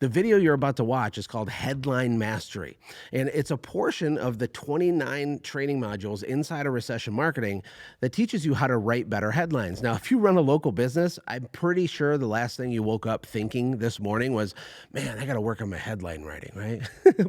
The video you're about to watch is called Headline Mastery, and it's a portion of the 29 training modules inside of recession marketing that teaches you how to write better headlines. Now, if you run a local business, I'm pretty sure the last thing you woke up thinking this morning was, man, I got to work on my headline writing, right?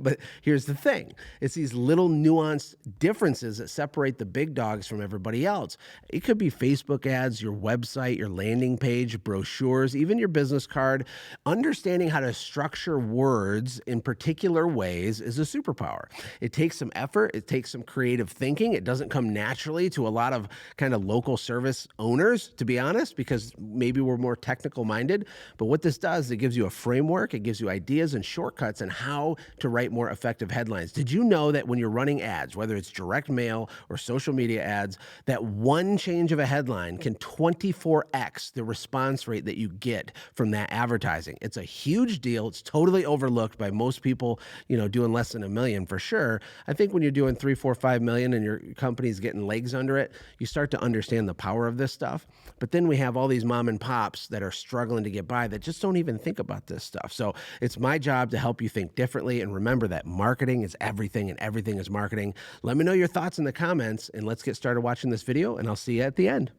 But here's the thing. It's these little nuanced differences that separate the big dogs from everybody else. It could be Facebook ads, your website, your landing page, brochures, even your business card. Understanding how to structure words in particular ways is a superpower. It takes some effort. It takes some creative thinking. It doesn't come naturally to a lot of kind of local service owners, to be honest, because maybe we're more technical minded. But what this does, it gives you a framework. It gives you ideas and shortcuts on how to write more effective headlines. Did you know that when you're running ads, whether it's direct mail or social media ads, that one change of a headline can 24x the response rate that you get from that advertising? It's a huge deal. It's totally overlooked by most people, doing less than $1 million for sure. I think when you're doing 3, 4, 5 million and your company's getting legs under it, you start to understand the power of this stuff. But then we have all these mom and pops that are struggling to get by that just don't even think about this stuff. So it's my job to help you think differently and remember that marketing is everything and everything is marketing. Let me know your thoughts in the comments and let's get started watching this video and I'll see you at the end.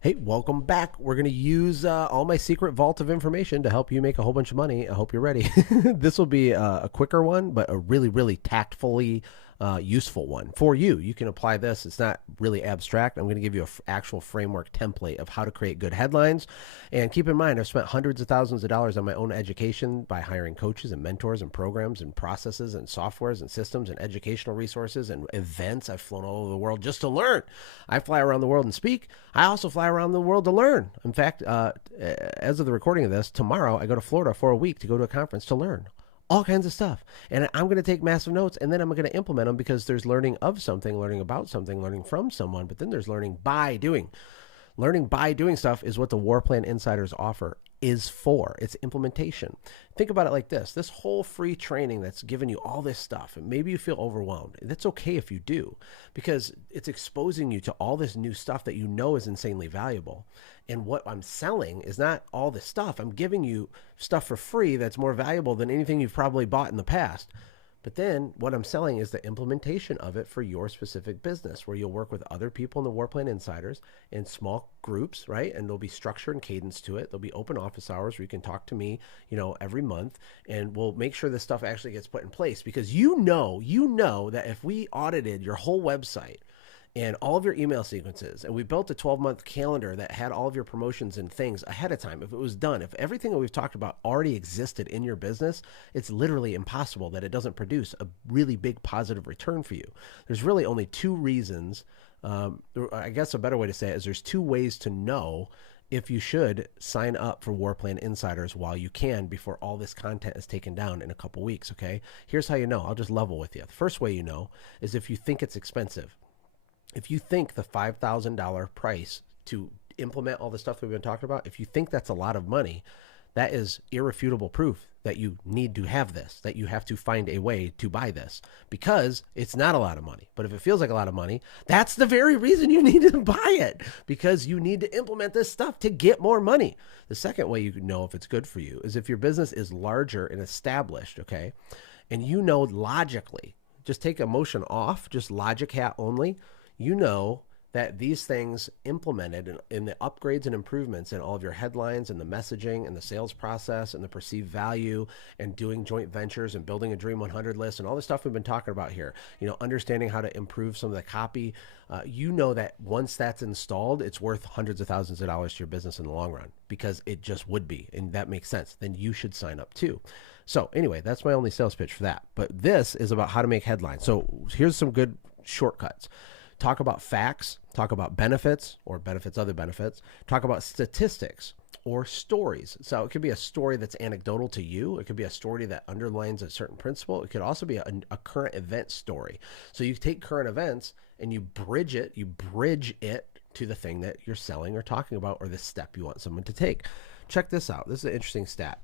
Hey, welcome back. We're going to use all my secret vault of information to help you make a whole bunch of money. I hope you're ready. This will be a quicker one, but a really, really tactfully useful one for you. You can apply this. It's not really abstract. I'm going to give you an actual framework template of how to create good headlines. And keep in mind, I've spent hundreds of thousands of dollars on my own education by hiring coaches and mentors and programs and processes and softwares and systems and educational resources and events. I've flown all over the world just to learn. I fly around the world and speak. I also fly around the world to learn. In fact, as of the recording of this, tomorrow I go to Florida for a week to go to a conference to learn all kinds of stuff. And I'm going to take massive notes and then I'm going to implement them because there's learning of something, learning about something, learning from someone, but then there's learning by doing. Learning by doing stuff is what the War Plan Insiders offer is for. It's implementation. Think about it like this. This whole free training that's given you all this stuff, and maybe you feel overwhelmed. That's okay if you do, because it's exposing you to all this new stuff that you know is insanely valuable. And what I'm selling is not all this stuff. I'm giving you stuff for free that's more valuable than anything you've probably bought in the past. But then what I'm selling is the implementation of it for your specific business, where you'll work with other people in the War Plan Insiders in small groups, right? And there'll be structure and cadence to it. There'll be open office hours where you can talk to me, every month, and we'll make sure this stuff actually gets put in place, because you know that if we audited your whole website and all of your email sequences, and we built a 12-month calendar that had all of your promotions and things ahead of time, if it was done, if everything that we've talked about already existed in your business, it's literally impossible that it doesn't produce a really big positive return for you. There's really only two reasons. I guess a better way to say it is there's two ways to know if you should sign up for War Plan Insiders while you can before all this content is taken down in a couple weeks, okay? Here's how you know. I'll just level with you. The first way you know is if you think it's expensive. If you think the $5,000 price to implement all the stuff that we've been talking about, if you think that's a lot of money, that is irrefutable proof that you need to have this, that you have to find a way to buy this, because it's not a lot of money. But if it feels like a lot of money, that's the very reason you need to buy it, because you need to implement this stuff to get more money. The second way you can know if it's good for you is if your business is larger and established, okay? And logically, just take emotion off, just logic hat only, that these things implemented in the upgrades and improvements in all of your headlines and the messaging and the sales process and the perceived value and doing joint ventures and building a Dream 100 list and all the stuff we've been talking about here, understanding how to improve some of the copy, that once that's installed, it's worth hundreds of thousands of dollars to your business in the long run, because it just would be. And that makes sense. Then you should sign up too. So anyway, that's my only sales pitch for that. But this is about how to make headlines. So here's some good shortcuts. Talk about facts, talk about benefits or benefits, other benefits, talk about statistics or stories. So it could be a story that's anecdotal to you. It could be a story that underlines a certain principle. It could also be a current event story. So you take current events and you bridge it to the thing that you're selling or talking about, or the step you want someone to take. Check this out. This is an interesting stat.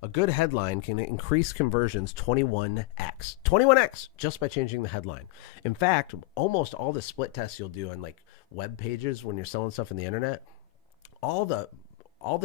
A good headline can increase conversions 21x just by changing the headline. In fact, almost all the split tests you'll do on like web pages when you're selling stuff on the internet, all the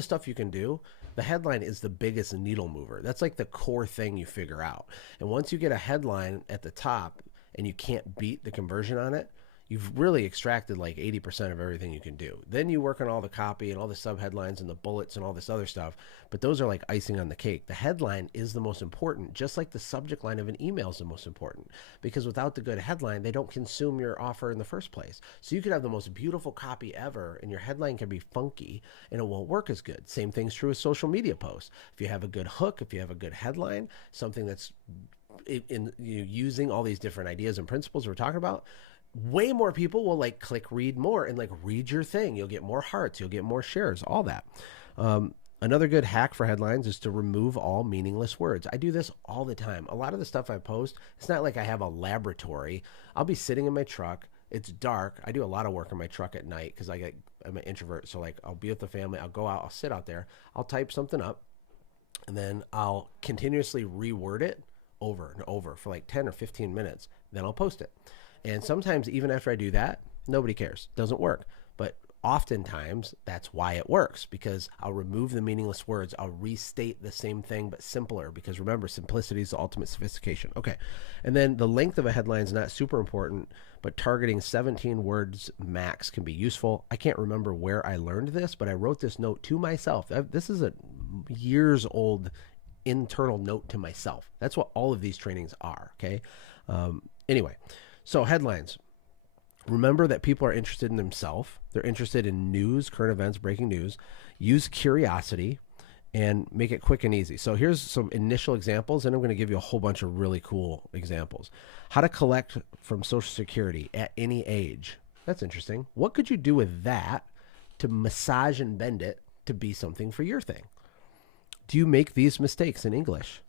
stuff you can do The headline is the biggest needle mover. That's like the core thing you figure out. And once you get a headline at the top and you can't beat the conversion on it, you've really extracted like 80% of everything you can do. Then you work on all the copy and all the subheadlines and the bullets and all this other stuff, but those are like icing on the cake. The headline is the most important, just like the subject line of an email is the most important, because without the good headline, they don't consume your offer in the first place. So you could have the most beautiful copy ever and your headline can be funky and it won't work as good. Same thing's true with social media posts. If you have a good hook, if you have a good headline, something that's using all these different ideas and principles we're talking about, way more people will like click read more and like read your thing. You'll get more hearts, you'll get more shares, all that. Another good hack for headlines is to remove all meaningless words. I do this all the time. A lot of the stuff I post, it's not like I have a laboratory. I'll be sitting in my truck. It's dark. I do a lot of work in my truck at night because I'm an introvert. So like I'll be with the family. I'll go out. I'll sit out there. I'll type something up and then I'll continuously reword it over and over for like 10 or 15 minutes. Then I'll post it. And sometimes even after I do that, nobody cares. Doesn't work. But oftentimes that's why it works, because I'll remove the meaningless words. I'll restate the same thing, but simpler, because remember, simplicity is the ultimate sophistication. Okay. And then the length of a headline is not super important, but targeting 17 words max can be useful. I can't remember where I learned this, but I wrote this note to myself. This is a years old internal note to myself. That's what all of these trainings are. Okay. Anyway. So headlines, remember that people are interested in themselves. They're interested in news, current events, breaking news. Use curiosity and make it quick and easy. So here's some initial examples, and I'm going to give you a whole bunch of really cool examples. How to collect from Social Security at any age. That's interesting. What could you do with that to massage and bend it to be something for your thing? Do you make these mistakes in English?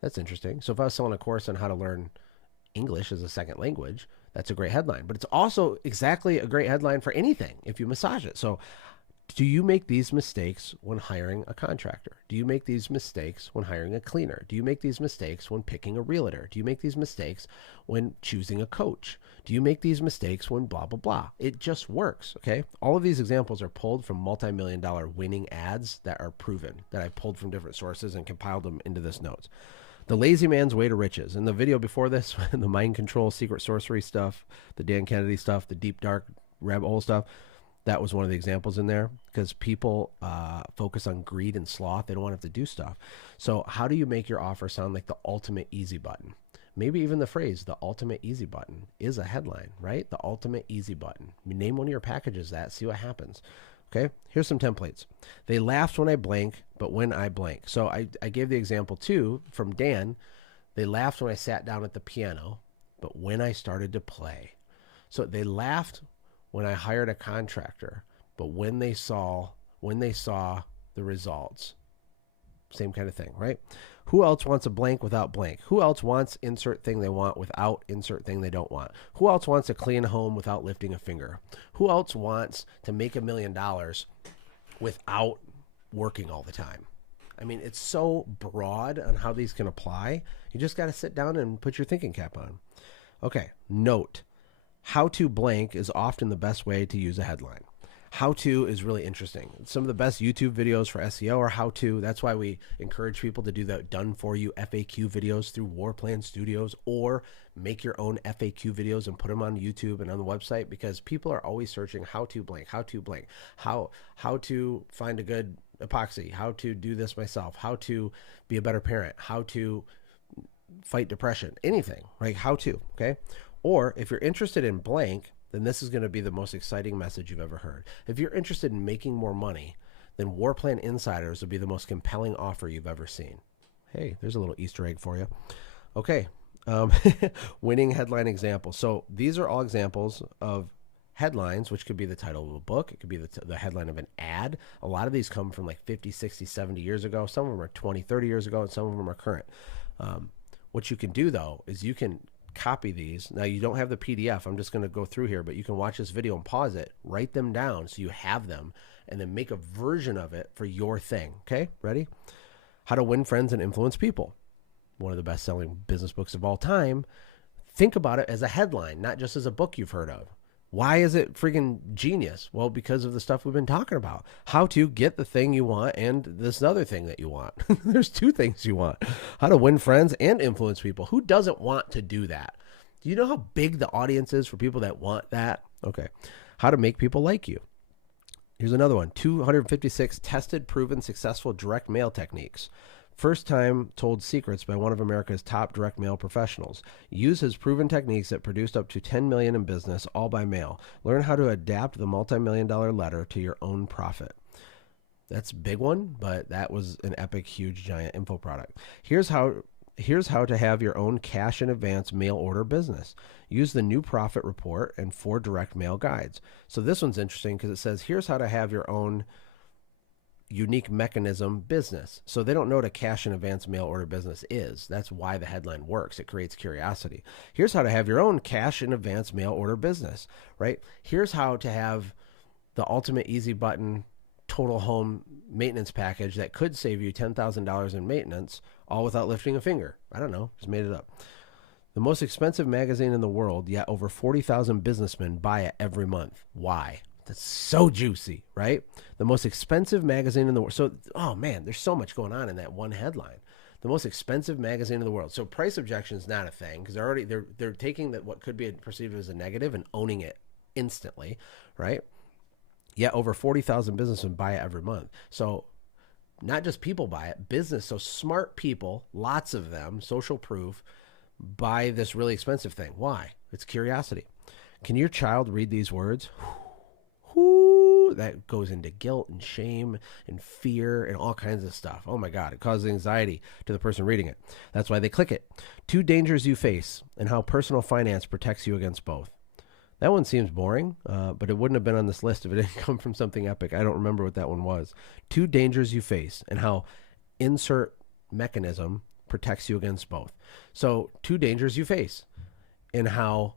That's interesting. So if I was selling a course on how to learn English as a second language, that's a great headline, but it's also exactly a great headline for anything if you massage it. So do you make these mistakes when hiring a contractor? Do you make these mistakes when hiring a cleaner? Do you make these mistakes when picking a realtor? Do you make these mistakes when choosing a coach? Do you make these mistakes when blah, blah, blah? It just works. Okay. All of these examples are pulled from multi-million-dollar winning ads that are proven, that I pulled from different sources and compiled them into this notes. The lazy man's way to riches. In the video before this, the mind control, secret sorcery stuff, the Dan Kennedy stuff, the deep dark rabbit hole stuff, that was one of the examples in there, because people focus on greed and sloth. They don't want to have to do stuff. So how do you make your offer sound like the ultimate easy button? Maybe even the phrase, the ultimate easy button, is a headline, right? The ultimate easy button. Name one of your packages that, see what happens. Okay, here's some templates. They laughed when I blank, but when I blank. So I gave the example too from Dan. They laughed when I sat down at the piano, but when I started to play. So they laughed when I hired a contractor, but when they saw the results. Same kind of thing, right? Who else wants a blank without blank? Who else wants insert thing they want without insert thing they don't want? Who else wants a clean home without lifting a finger? Who else wants to make $1 million without working all the time? I mean, it's so broad on how these can apply. You just got to sit down and put your thinking cap on. Okay, note, how to blank is often the best way to use a headline. How to is really interesting. Some of the best YouTube videos for SEO are how to. That's why we encourage people to do the done for you FAQ videos through Warplan Studios, or make your own FAQ videos and put them on YouTube and on the website, because people are always searching how to blank, how to blank, how to find a good epoxy, how to do this myself, how to be a better parent, how to fight depression, anything, right? How to, okay? Or if you're interested in blank, then this is going to be the most exciting message you've ever heard. If you're interested in making more money, then Warplan Insiders will be the most compelling offer you've ever seen. Hey, there's a little Easter egg for you. Okay, winning headline example. So these are all examples of headlines, which could be the title of a book. It could be the headline of an ad. A lot of these come from like 50, 60, 70 years ago. Some of them are 20, 30 years ago, and some of them are current. What you can do, though, is you can copy these. Now, you don't have the PDF. I'm just going to go through here, but you can watch this video and pause it, write them down so you have them, and then make a version of it for your thing. Okay, ready? How to Win Friends and Influence People. One of the best-selling business books of all time. Think about it as a headline, not just as a book you've heard of. Why is it freaking genius? Well, because of the stuff we've been talking about. How to get the thing you want and this other thing that you want. There's two things you want. How to win friends and influence people. Who doesn't want to do that? Do you know how big the audience is for people that want that? Okay. How to make people like you. Here's another one. 256 tested, proven, successful direct mail techniques. First time told secrets by one of America's top direct mail professionals. Use his proven techniques that produced up to $10 million in business, all by mail. Learn how to adapt the multi-million-dollar letter to your own profit. That's a big one, but that was an epic, huge, giant info product. Here's how to have your own cash in advance mail order business. Use the new profit report and 4 direct mail guides. So this one's interesting because it says, here's how to have your own unique mechanism business. So they don't know what a cash in advance mail order business is. That's why the headline works. It creates curiosity. Here's how to have your own cash in advance mail order business, right? Here's how to have the ultimate easy button total home maintenance package that could save you $10,000 in maintenance, all without lifting a finger. I don't know, just made it up. The most expensive magazine in the world, yet over 40,000 businessmen buy it every month. Why? That's so juicy, right? The most expensive magazine in the world. So, oh man, there's so much going on in that one headline. The most expensive magazine in the world. So price objection is not a thing because they're taking that what could be perceived as a negative and owning it instantly, right? Yet over 40,000 businessmen buy it every month. So not just people buy it, business. So smart people, lots of them, social proof, buy this really expensive thing. Why? It's curiosity. Can your child read these words? That goes into guilt and shame and fear and all kinds of stuff. Oh my God, it causes anxiety to the person reading it. That's why they click it. 2 dangers you face and how personal finance protects you against both. That one seems boring, but it wouldn't have been on this list if it didn't come from something epic. I don't remember what that one was. 2 dangers you face and how insert mechanism protects you against both. So 2 dangers you face and how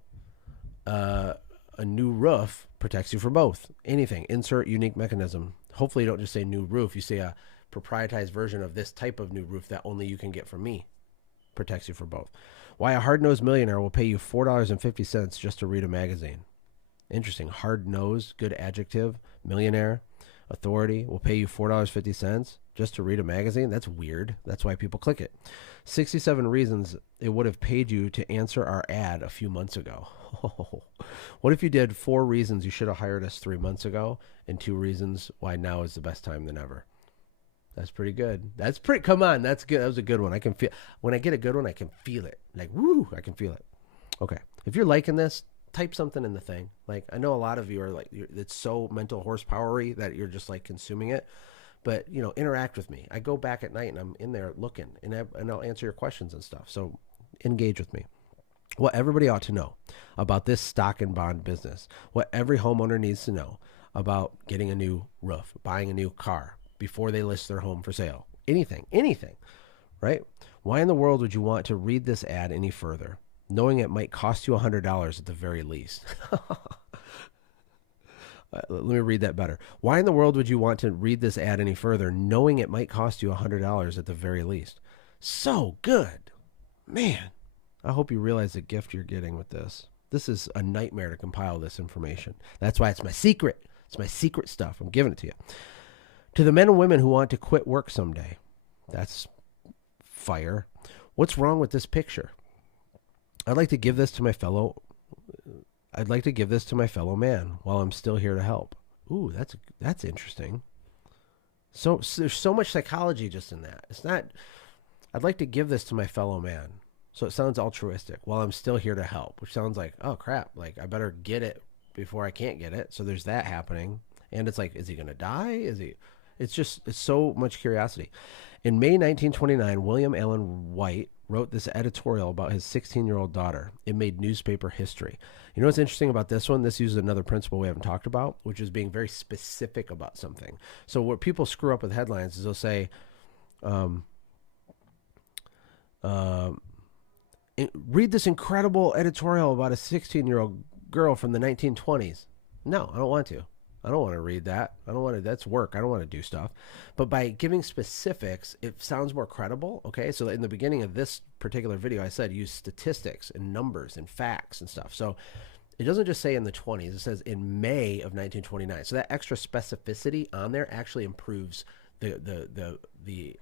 a new roof protects you from both. Anything, insert unique mechanism. Hopefully you don't just say new roof. You say a proprietized version of this type of new roof that only you can get from me. Protects you from both. Why a hard-nosed millionaire will pay you $4.50 just to read a magazine. Interesting. Hard-nosed, good adjective. Millionaire, authority will pay you $4.50 just to read a magazine. That's weird. That's why people click it. 67 reasons it would have paid you to answer our ad a few months ago. What if you did 4 reasons you should have hired us 3 months ago and 2 reasons why now is the best time than ever? That's pretty good. That's pretty, come on. That's good. That was a good one. I can feel, when I get a good one, I can feel it. Like, woo, I can feel it. Okay. If you're liking this, type something in the thing. Like, I know a lot of you are like, it's so mental horsepower-y that you're just like consuming it. But, you know, interact with me. I go back at night and I'm in there looking and I'll answer your questions and stuff. So engage with me. What everybody ought to know about this stock and bond business. What every homeowner needs to know about getting a new roof, buying a new car before they list their home for sale. Anything, right? Why in the world would you want to read this ad any further, knowing it might cost you $100 at the very least? Let me read that better. Why in the world would you want to read this ad any further, knowing it might cost you $100 at the very least? So good. Man, I hope you realize the gift you're getting with this. This is a nightmare to compile this information. That's why it's my secret. It's my secret stuff. I'm giving it to you. To the men and women who want to quit work someday. That's fire. What's wrong with this picture? I'd like to give this to my fellow man while I'm still here to help. Ooh, that's interesting. So there's so much psychology just in that. It's not, I'd like to give this to my fellow man. So it sounds altruistic while I'm still here to help, which sounds like, oh crap, like I better get it before I can't get it. So there's that happening. And it's like, is he going to die? It's so much curiosity. In May 1929, William Allen White wrote this editorial about his 16-year-old daughter. It made newspaper history. You know what's interesting about this one? This uses another principle we haven't talked about, which is being very specific about something. So what people screw up with headlines is they'll say, read this incredible editorial about a 16-year-old girl from the 1920s. No, I don't want to. I don't want to read that. That's work. I don't want to do stuff. But by giving specifics, it sounds more credible. Okay. So in the beginning of this particular video, I said use statistics and numbers and facts and stuff. So It doesn't just say in the 20s. It says in May of 1929. So that extra specificity on there actually improves the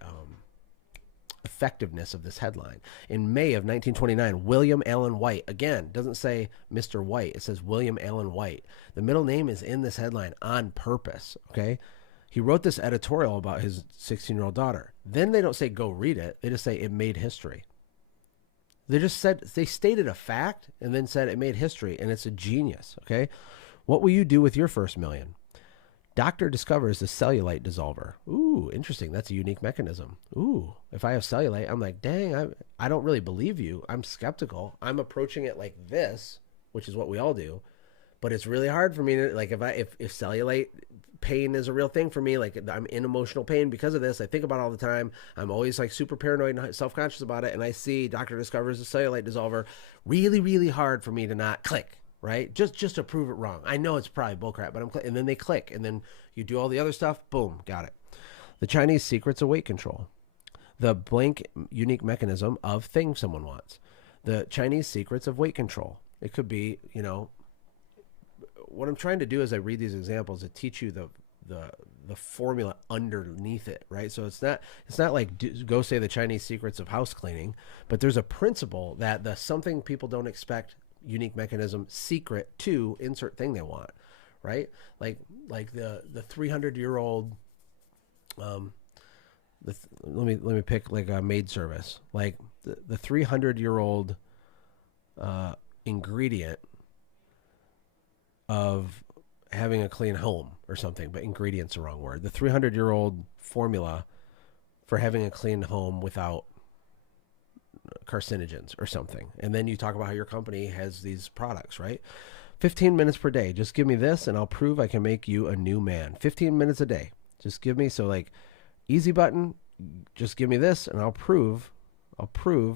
effectiveness of this headline. In May of 1929, William Allen White, again, doesn't say Mr. White. It says William Allen White. The middle name is in this headline on purpose, okay? He wrote this editorial about his 16-year-old daughter. Then they don't say go read it. They just say it made history. They stated a fact and then said it made history, and it's a genius, okay? What will you do with your first million? Doctor discovers the cellulite dissolver. Ooh, interesting. That's a unique mechanism. Ooh, if I have cellulite, I'm like, dang, I don't really believe you. I'm skeptical. I'm approaching it like this, which is what we all do. But it's really hard for me to, like, if cellulite pain is a real thing for me, like I'm in emotional pain because of this. I think about it all the time. I'm always like super paranoid and self-conscious about it. And I see doctor discovers the cellulite dissolver. Really, really hard for me to not click. Right? Just to prove it wrong. I know it's probably bullcrap, but and then they click, and then you do all the other stuff. Boom, got it. The Chinese secrets of weight control. The blank unique mechanism of thing someone wants. The Chinese secrets of weight control. It could be, you know, what I'm trying to do as I read these examples is teach you the formula underneath it, right? So it's not like go say the Chinese secrets of house cleaning, but there's a principle that the something people don't expect unique mechanism secret to insert thing they want, right? Like the 300-year-old let me pick like a maid service, like the 300-year-old ingredient of having a clean home or something, but ingredient's the wrong word. The 300-year-old formula for having a clean home without carcinogens or something. And then you talk about how your company has these products, right? 15 minutes per day. Just give me this and I'll prove I can make you a new man. 15 minutes a day. Just give me, so like easy button, just give me this and I'll prove.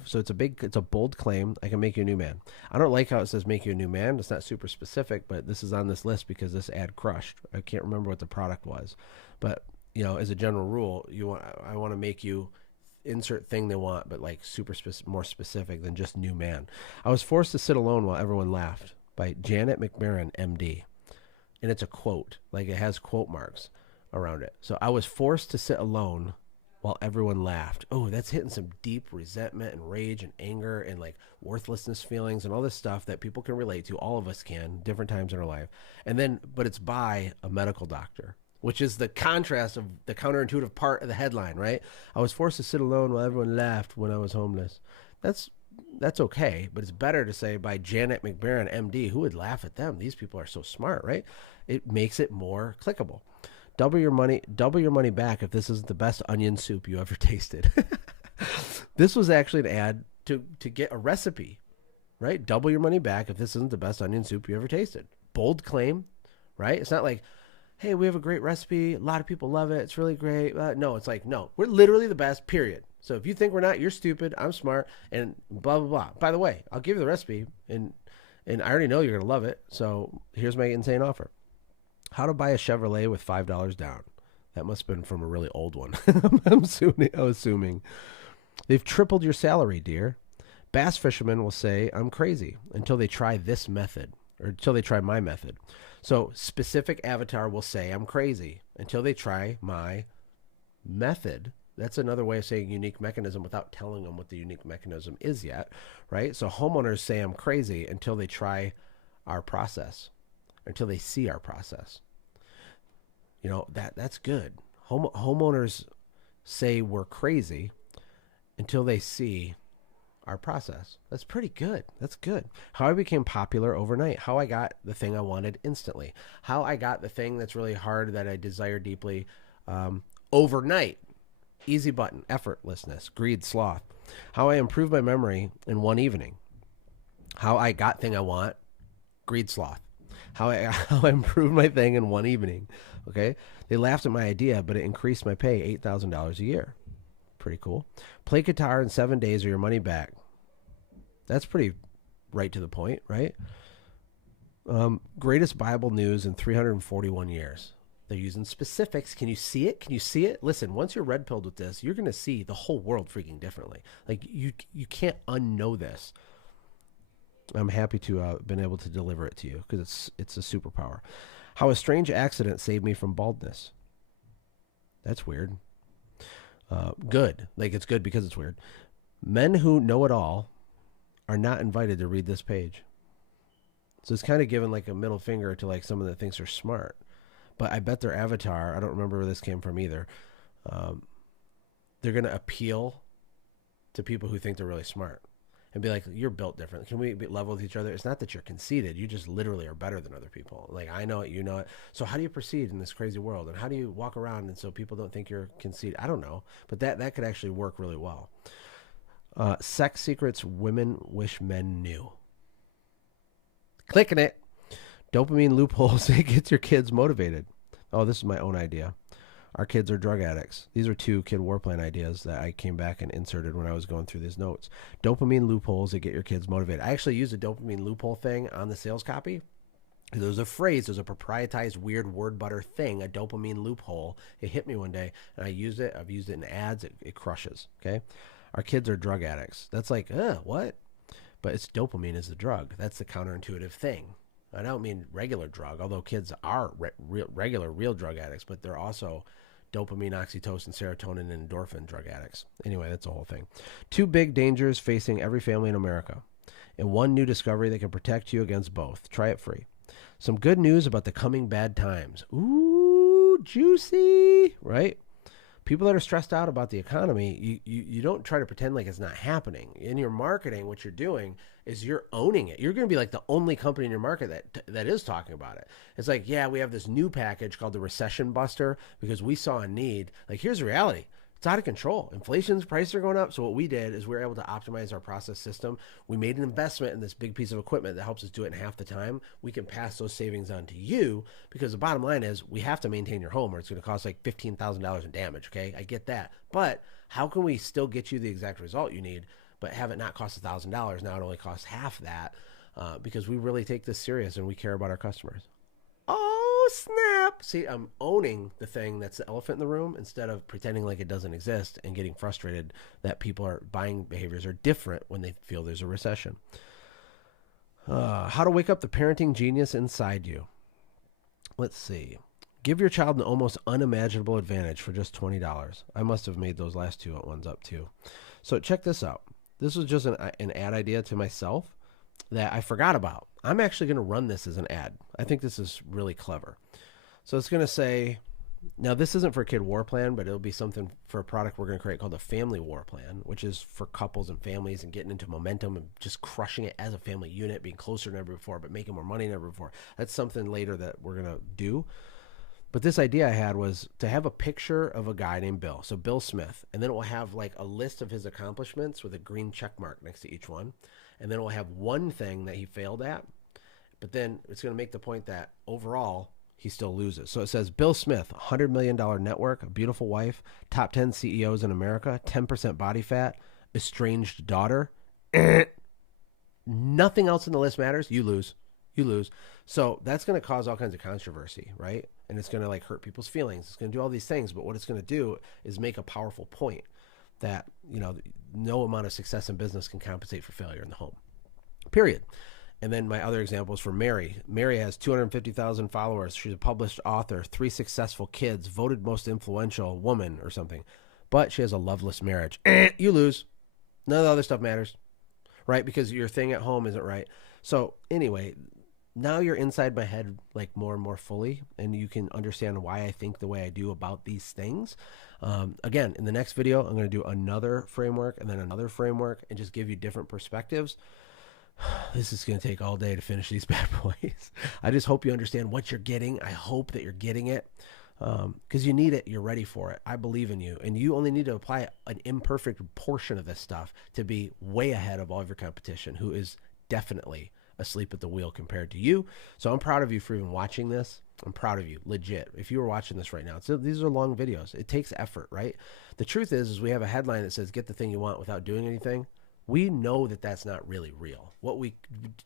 So it's a bold claim. I can make you a new man. I don't like how it says make you a new man. It's not super specific, but this is on this list because this ad crushed. I can't remember what the product was, but you know, as a general rule, I want to make you insert thing they want, but like super more specific than just new man. I was forced to sit alone while everyone laughed, by Janet McMarron, MD. And it's a quote, like it has quote marks around it. So I was forced to sit alone while everyone laughed. Oh, that's hitting some deep resentment and rage and anger and like worthlessness feelings and all this stuff that people can relate to. All of us can, different times in our life. And then, but it's by a medical doctor, which is the contrast of the counterintuitive part of the headline, right? I was forced to sit alone while everyone laughed when I was homeless. That's okay, but it's better to say by Janet McMarron, MD. Who would laugh at them? These people are so smart, right? It makes it more clickable. Double your money back if this isn't the best onion soup you ever tasted. This was actually an ad to get a recipe, right? Double your money back if this isn't the best onion soup you ever tasted. Bold claim, right? It's not like, hey, we have a great recipe. A lot of people love it. It's really great. No, it's like, no, we're literally the best, period. So if you think we're not, you're stupid. I'm smart and blah, blah, blah. By the way, I'll give you the recipe and I already know you're going to love it. So here's my insane offer. How to buy a Chevrolet with $5 down. That must have been from a really old one. I'm assuming. They've tripled your salary, dear. Bass fishermen will say, I'm crazy until they try this method or until they try my method. So specific avatar will say, I'm crazy until they try my method. That's another way of saying unique mechanism without telling them what the unique mechanism is yet, right? So homeowners say I'm crazy until they try our process, until they see our process. You know, that's good. Homeowners say we're crazy until they see our process. That's pretty good. That's good. How I became popular overnight. How I got the thing I wanted instantly. How I got the thing that's really hard that I desire deeply overnight. Easy button, effortlessness, greed, sloth. How I improved my memory in one evening. How I got thing I want, greed, sloth. How I improved my thing in one evening. Okay. They laughed at my idea, but it increased my pay $8,000 a year. Pretty cool. Play guitar in 7 days or your money back. That's pretty right to the point, right? Greatest Bible news in 341 years. They're using specifics. Can you see it? Can you see it? Listen, once you're red pilled with this, you're going to see the whole world freaking differently. Like you can't unknow this. I'm happy to been able to deliver it to you because it's a superpower. How a strange accident saved me from baldness. That's weird. Good. Like, it's good because it's weird. Men who know it all are not invited to read this page. So it's kind of giving like a middle finger to like someone that thinks they're smart. But I bet their avatar, I don't remember where this came from either, they're going to appeal to people who think they're really smart and be like, you're built different. Can we be level with each other? It's not that you're conceited. You just literally are better than other people. Like, I know it, you know it. So how do you proceed in this crazy world? And how do you walk around and so people don't think you're conceited? I don't know. But that could actually work really well. Sex secrets women wish men knew. Clicking it. Dopamine loopholes. It gets your kids motivated. Oh, this is my own idea. Our kids are drug addicts. These are 2 kid war plan ideas that I came back and inserted when I was going through these notes. Dopamine loopholes that get your kids motivated. I actually used a dopamine loophole thing on the sales copy. There's a phrase, there's a proprietized weird word butter thing, a dopamine loophole. It hit me one day and I used it. I've used it in ads. It crushes. Okay. Our kids are drug addicts. That's like, what? But it's dopamine is the drug. That's the counterintuitive thing. I don't mean regular drug, although kids are real drug addicts, but they're also dopamine, oxytocin, serotonin, and endorphin drug addicts. Anyway, that's the whole thing. 2 big dangers facing every family in America, and 1 new discovery that can protect you against both. Try it free. Some good news about the coming bad times. Ooh, juicy, right? People that are stressed out about the economy, you don't try to pretend like it's not happening. In your marketing, what you're doing is you're owning it. You're going to be like the only company in your market that is talking about it. It's like, yeah, we have this new package called the Recession Buster because we saw a need. Like, here's the reality. It's out of control. Inflation's prices are going up. So what we did is we were able to optimize our process system. We made an investment in this big piece of equipment that helps us do it in half the time. We can pass those savings on to you because the bottom line is we have to maintain your home or it's going to cost like $15,000 in damage. Okay. I get that. But how can we still get you the exact result you need, but have it not cost $1,000? Now it only costs half that because we really take this serious and we care about our customers. Oh, snap. See, I'm owning the thing that's the elephant in the room instead of pretending like it doesn't exist and getting frustrated that buying behaviors are different when they feel there's a recession. How to wake up the parenting genius inside you. Let's see. Give your child an almost unimaginable advantage for just $20. I must have made those last 2 ones up too. So check this out. This was just an ad idea to myself that I forgot about. I'm actually going to run this as an ad. I think this is really clever. So it's going to say, now this isn't for a kid war plan, but it'll be something for a product we're going to create called a family war plan, which is for couples and families and getting into momentum and just crushing it as a family unit, being closer than ever before, but making more money than ever before. That's something later that we're going to do. But this idea I had was to have a picture of a guy named Bill. So Bill Smith, and then it will have like a list of his accomplishments with a green check mark next to each one. And then it will have one thing that he failed at, but then it's going to make the point that overall he still loses. So it says Bill Smith, $100 million network, a beautiful wife, top 10 CEOs in America, 10% body fat, estranged daughter. Nothing else in the list matters. You lose. You lose. So that's going to cause all kinds of controversy, right? And it's going to like hurt people's feelings. It's going to do all these things, but what it's going to do is make a powerful point that, you know, no amount of success in business can compensate for failure in the home, period. And then my other example is for Mary. Mary has 250,000 followers. She's a published author, 3 successful kids, voted most influential woman or something, but she has a loveless marriage. You lose. None of the other stuff matters, right? Because your thing at home isn't right. So anyway, now you're inside my head like more and more fully, and you can understand why I think the way I do about these things. Again, in the next video, I'm going to do another framework and then another framework and just give you different perspectives. This is going to take all day to finish these bad boys. I just hope you understand what you're getting. I hope that you're getting it because you need it. You're ready for it. I believe in you. And you only need to apply an imperfect portion of this stuff to be way ahead of all of your competition, who is definitely asleep at the wheel compared to you. So I'm proud of you for even watching this. I'm proud of you, legit. If you were watching this right now, so these are long videos. It takes effort, right? The truth is we have a headline that says, get the thing you want without doing anything. We know that that's not really real. What we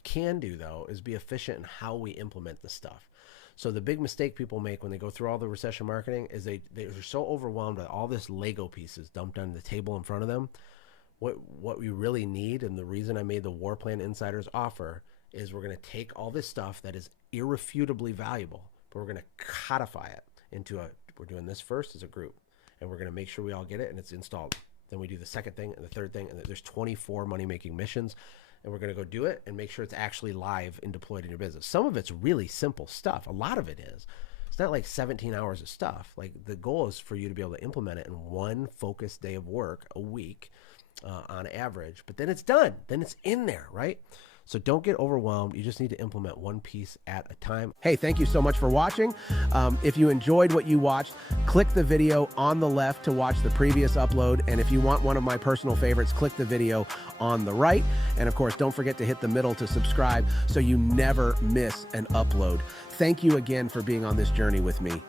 can do, though, is be efficient in how we implement the stuff. So the big mistake people make when they go through all the recession marketing is they're so overwhelmed by all this Lego pieces dumped on the table in front of them. what we really need, and the reason I made the War Plan Insiders offer, is we're going to take all this stuff that is irrefutably valuable, but we're going to codify it into we're doing this first as a group, and we're going to make sure we all get it and it's installed. Then we do the second thing and the third thing, and there's 24 money-making missions, and we're going to go do it and make sure it's actually live and deployed in your business. Some of it's really simple stuff. A lot of it is. It's not like 17 hours of stuff. Like, the goal is for you to be able to implement it in one focused day of work a week on average, but then it's done. Then it's in there, right? So don't get overwhelmed. You just need to implement one piece at a time. Hey, thank you so much for watching. If you enjoyed what you watched, click the video on the left to watch the previous upload. And if you want one of my personal favorites, click the video on the right. And of course, don't forget to hit the middle to subscribe so you never miss an upload. Thank you again for being on this journey with me.